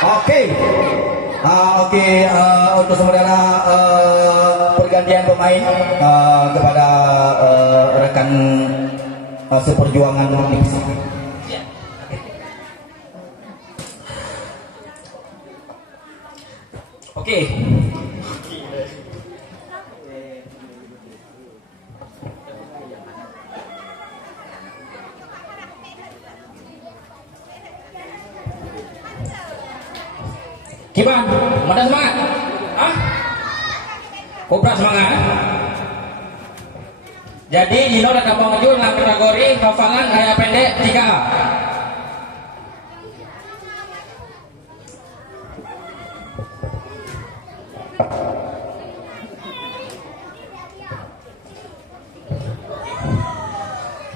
Oke. Untuk sementara pergantian pemain kepada rekan seperjuangan divisi. Oke. Gimana? Mana semangat? Hah? Kobra semangat. Jadi Dino dan Abang Maju dalam kategori hafalan ayat pendek 3A.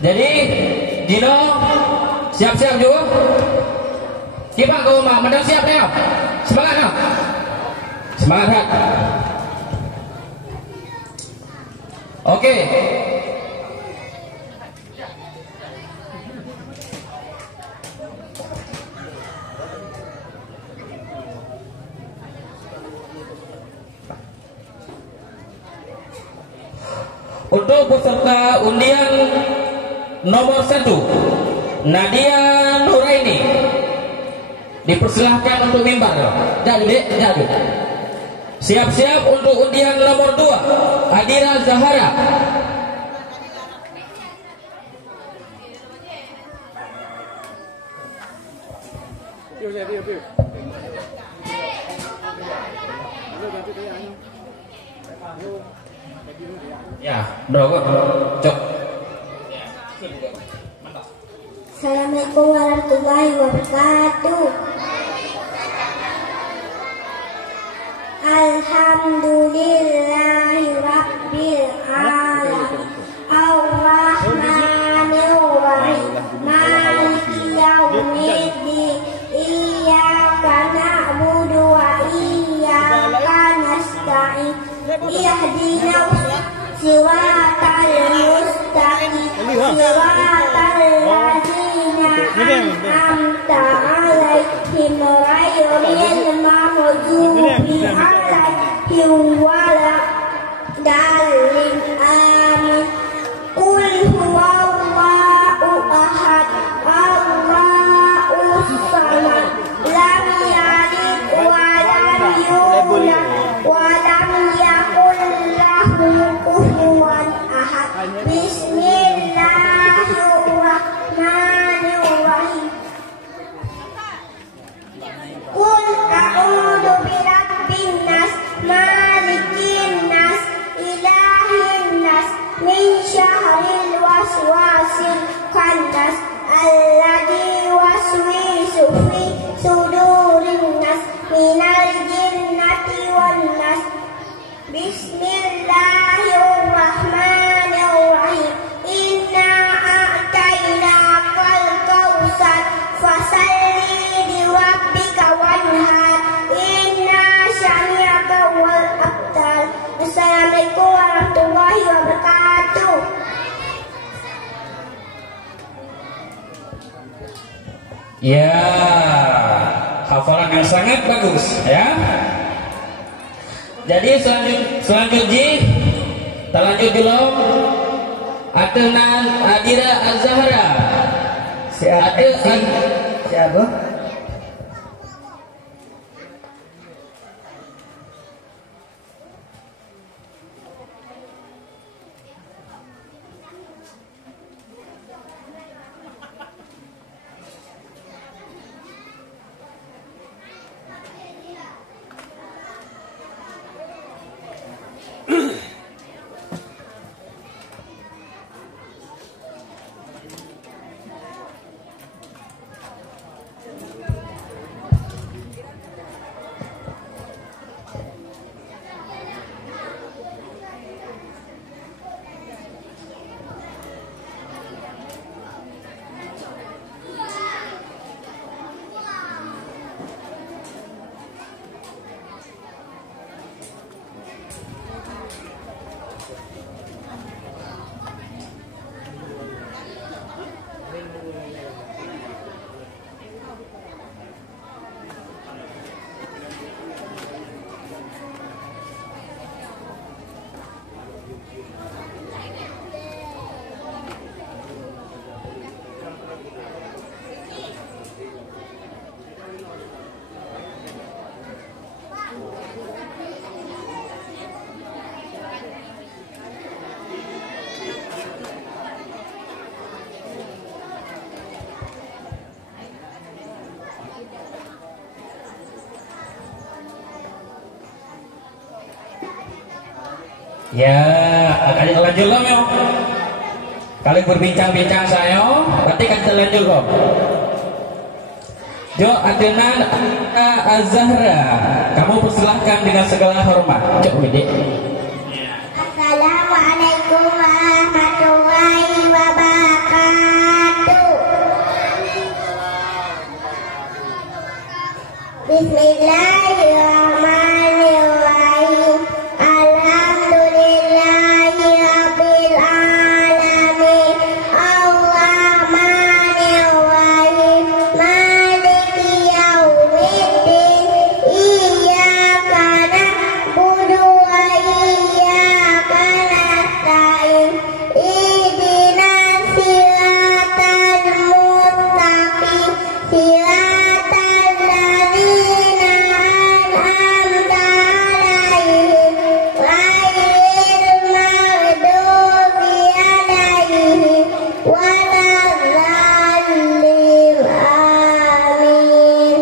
Jadi Dino siap-siap juga. Gimana kau mau? Medal siap ya? Semangat ya? Semangat. Oke. Untuk peserta undian nomor 1 Nadia Nuraini dipersilahkan untuk mimbar. Jadi siap-siap untuk undian nomor 2 Adira Zahara. Ya, cok. Assalamualaikum warahmatullahi wabarakatuh. Alhamdulillahi rabbil alamin. Ar-Rahmanir Rahim. Maliki yaumiddin. Iyyaka na'budu wa iyyaka nasta'in. Ihdinas siratal mustaqim. Siratal ladzina an'amta 'alaihim ghairil maghdubi 'alaihim waladdallin. Amin. Qul huwallahu ahad. Allahus samad. Lam yalid wa lam yulad wa lam yakul lahu kufuwan ahad. Bismillahirrahmanirrahim. Qul a'udzu birabbin nas, malikin nas, ilahin nas, min syarril waswasil khannas, alladzi yuwaswisu fi sudurin nas, minal jinnati wan nas. Bismillahirrahmanirrahim. Inna a'tainakal kautsar fasalli lirabbika wanhar. Inna syani'aka wal abtar. Assalamualaikum warahmatullahi wabarakatuh. Ya, hafalan yang sangat bagus ya. Jadi selanjutnya terlanjut dulu Atenan Adira Az-Zahra. Siapa? Ya, kali lanjut loh memang. Kali berbincang-bincang saya, berarti kan terlanjut loh. Jo Adnan Azahra, kamu persilahkan dengan segala hormat. Cuk, Bidik. Assalamualaikum warahmatullahi wabarakatuh. Bismillahirrahmanirrahim. Alhamdulillahirabbil alamin. Arrahmanirrahim. Maliki yaumiddin. Iyyaka na'budu wa iyyaka nasta'in. Ihdinas siratal mustaqim. Siratal ladzina an'amta 'alaihim ghairil maghdubi 'alaihim waladdallin. Amin.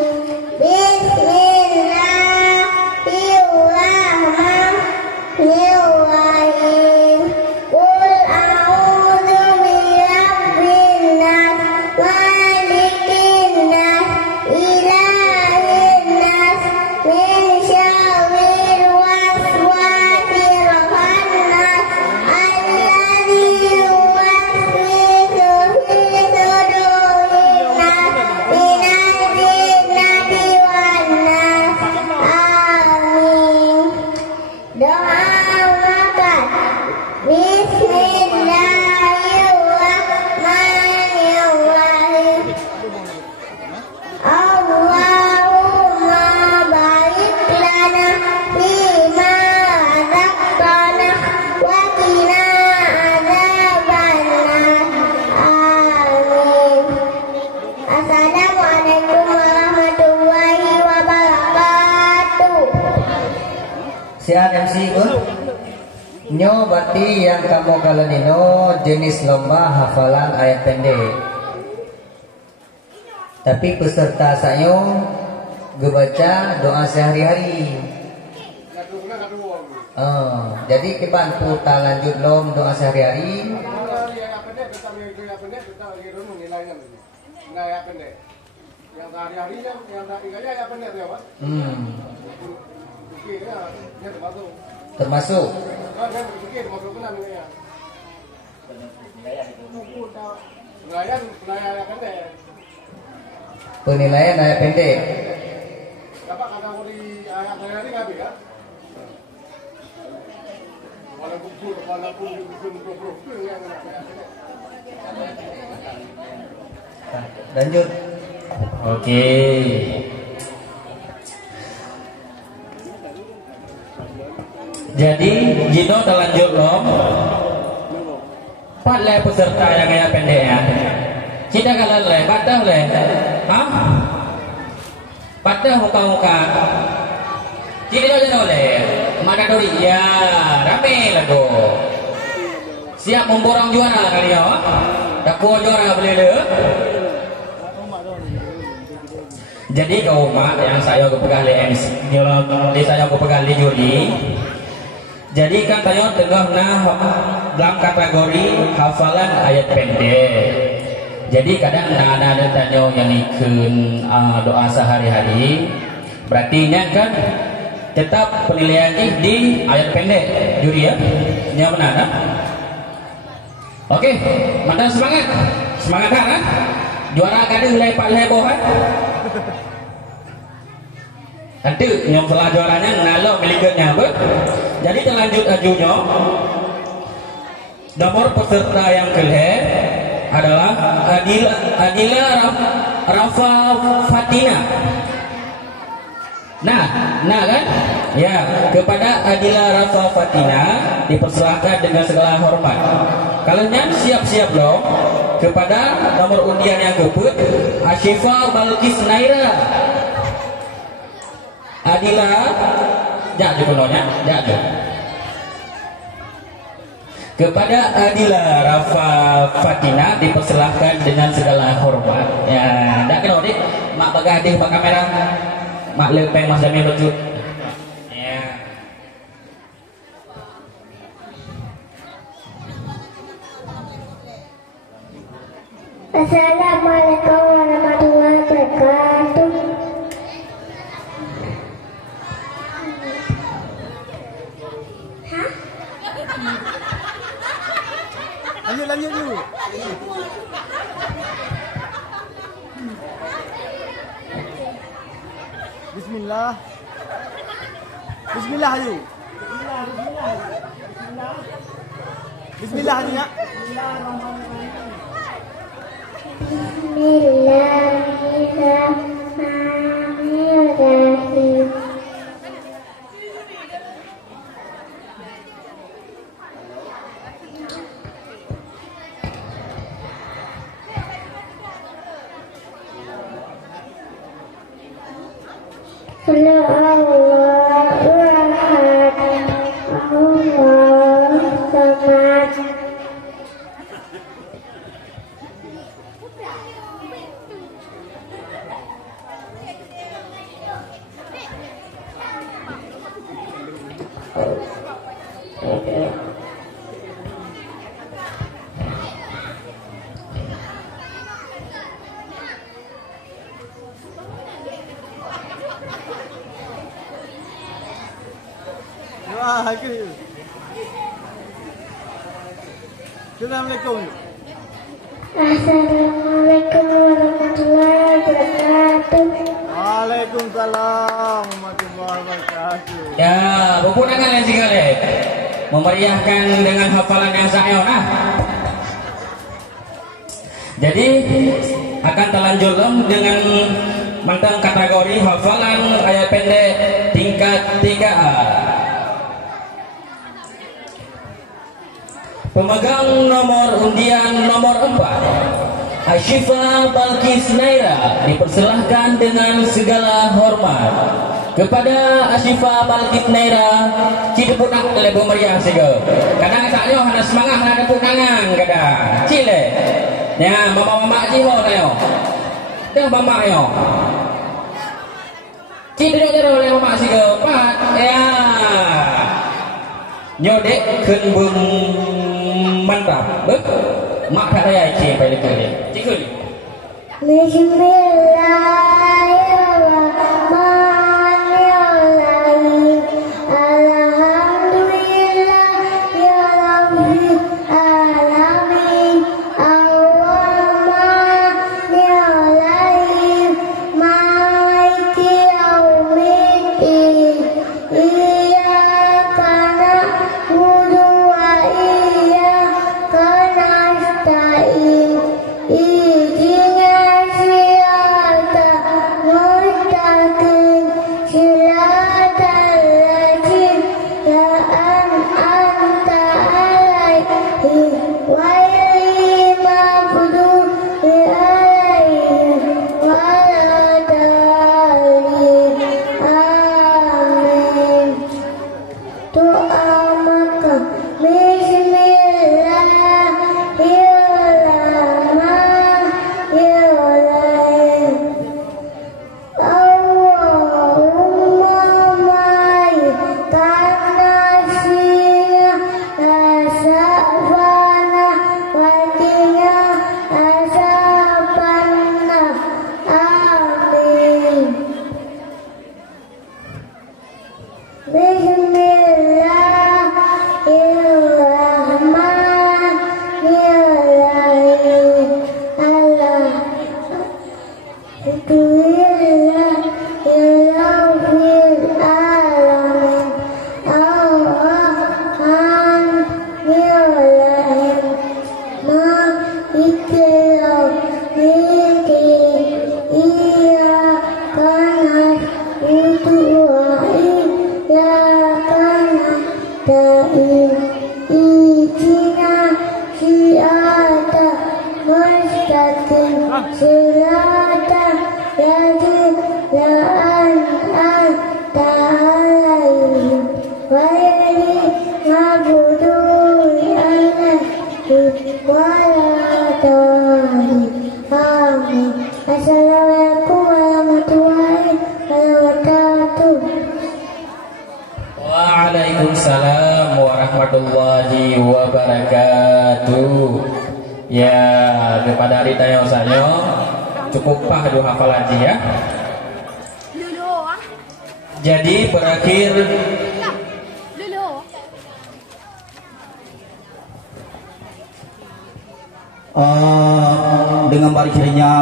Bismillahirrahmanirrahim. Qul a'udzu birabbin nas, malikin nas, ilahin nas, min syarril waswasil khannas, alladzi yuwaswisu fi sudurin nas, minal jinnati wan nas. Amin. Doa makan. Bismillahirrahmanirrahim. Allahumma barik lana fima razaqtana wa qina adzabannar. Amin. Assalamualaikum warahmatullahi wabarakatuh. Sian MC pun nyo berarti yang kamu galanino jenis lomba hafalan ayat pendek. Tapi peserta saya ngebaca doa sehari-hari. Jadi kebantu tak lanjut lom doa sehari-hari. Yang sehari-hari yang tinggalnya ya pendek ya Pak. Termasuk penilaian ayat pendek. Dapat kategori ayat hari nggak ya? Walaupun yang Lanjut. Oke. Jadi Jino terlanjut loh. Padahal peserta yang kayak pendek ya. Kita kalau le, patah le, hah? Patah muka-muka. Kita jangan le, mana dori ya, rame lagu. Siap memborong juara lah kali ya. Tak kuat juara boleh le. Jadi kau mak yang saya kepegang le MC, di saya kepegang le juri. Jadi kan tayo tengah dalam kategori hafalan ayat pendek. Jadi kadang ada tayo yang ikut doa sehari-hari. Berarti ini kan tetap penilaiannya di ayat pendek juri ya. Ini benar kan? Oke, mantap semangat. Semangat kan? Juara kadang lepak-lepak kan? Nanti yang telah juaranya nalo miliknya apa? Jadi terlanjut ajunya. Nomor peserta yang kelihatan adalah Adila Rafa Fatina. Nah kan? Ya, kepada Adila Rafa Fatina dipersilahkan dengan segala hormat. Kalian siap-siap loh. Kepada nomor undian yang kebut Ashifa Balkis Naira. Adila jatuh penuhnya, jatuh. Kepada Adila Rafa Fatina dipersilahkan dengan segala hormat. Ya, tak kena dik, mak bagadih pak kamera, mak lepeng mas Jamil becut. Ya. Assalamualaikum warahmatullahi wabarakatuh. Lanjut dulu. Bismillah. Bismillah aja. Bismillah aja ya. Bismillahirrahmanirrahim. Allahu Akbar. Allahu Samad. Wah, Assalamualaikum. Assalamualaikum warahmatullahi wabarakatuh. Waalaikumsalam warahmatullahi wabarakatuh. Ya, rukun tangan yang sekali memeriahkan dengan hafalan yang sahih. Jadi akan terlanjut dengan tentang kategori hafalan ayat pendek tingkat 3A. Pemegang nomor undian nomor 4 Ashifa Balkis Naira dipersilahkan dengan segala hormat. Kepada Ashifa Balkis Naira cik tepuk tangan lebih meriah sega. Kadang saknya hana semangat hana tepuk tangan kadang. Cile. Ya, mama-mama cik ho tayo. Dah mama yo. Cik duduk jero oleh mama sega. Pat ya. Nyodek keun bum mantap. Mak tak saya cik pai lekor dia. Cik kun. Bismillahirrahmanirrahim. Alhamdulillah ya rabbil alamin. Ar-Rahmanir-Rahim. Maliki yaumiddin. Iyyaka na'budu wa iyyaka nasta'in. Ihdinas siratal mustaqim. Siratal ladzina an'amta 'alaihim ghairil maghdubi 'alaihim waladdallin. Amin. Doa maka Bismillahirrahmanirrahim. Allahumma ma'ikana sina asabana wajina asabanna. Amin. Bismillahirrahmanirrahim. Alhamdulillah ya rabbil alamin. Ar-Rahmanir-Rahim. Maliki yaumiddin. Iyyaka na'budu wa iyyaka nasta'in. Ihdinas siratal mustaqim. Siratal ladzina an'amta 'alaihim ghairil maghdubi 'alaihim waladdallin. Amin. Assalamualaikum warahmatullahi wabarakatuh. Waalaikumsalam warahmatullahi wabarakatuh. Ya, pada hari tayo sayo cukup pah dua hafalan ya. Jadi berakhir dengan barisannya